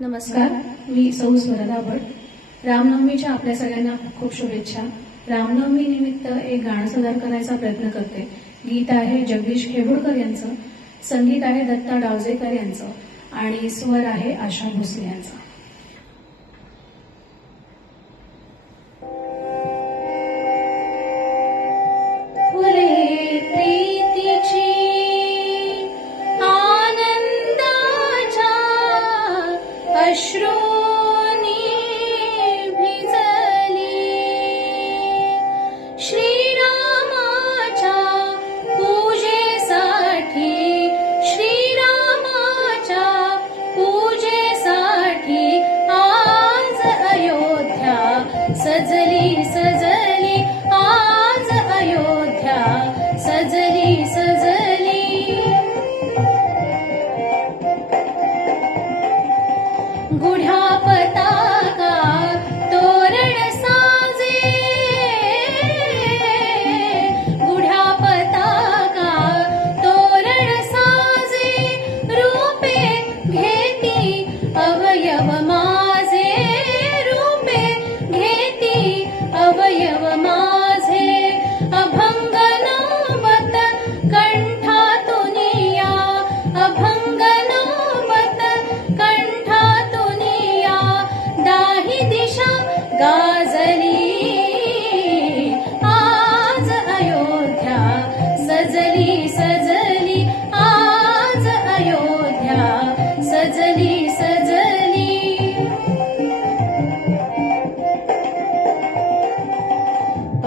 नमस्कार मी सौ स्वरदा भट रामनवमीच्या आपल्या सगळ्यांना खूप शुभेच्छा. रामनवमी निमित्त एक गाणं सादर करायचा प्रयत्न करते. गीत आहे जगदीश खेबुडकर यांचं संगीत आहे दत्ता डावजेकर यांचं आणि स्वर आहे आशा भोसले यांचा. सजली सजली। गुढ्या पताका तोरण साजे। गुढ्या पताका तोरण साजे। रूपे घेती अवयव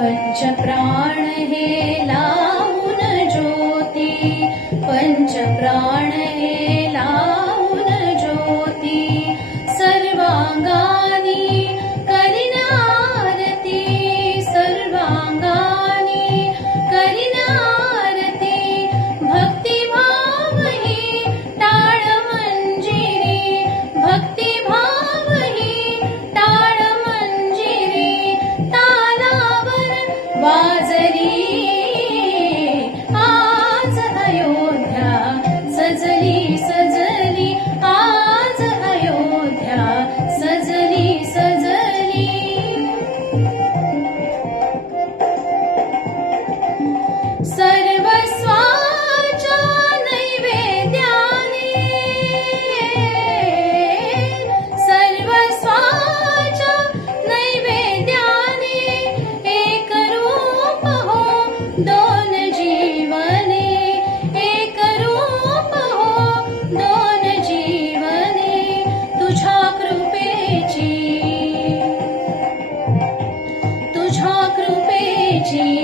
पञ्चप्राणये हे लाहुन ज्योति पञ्चप्राणये Shri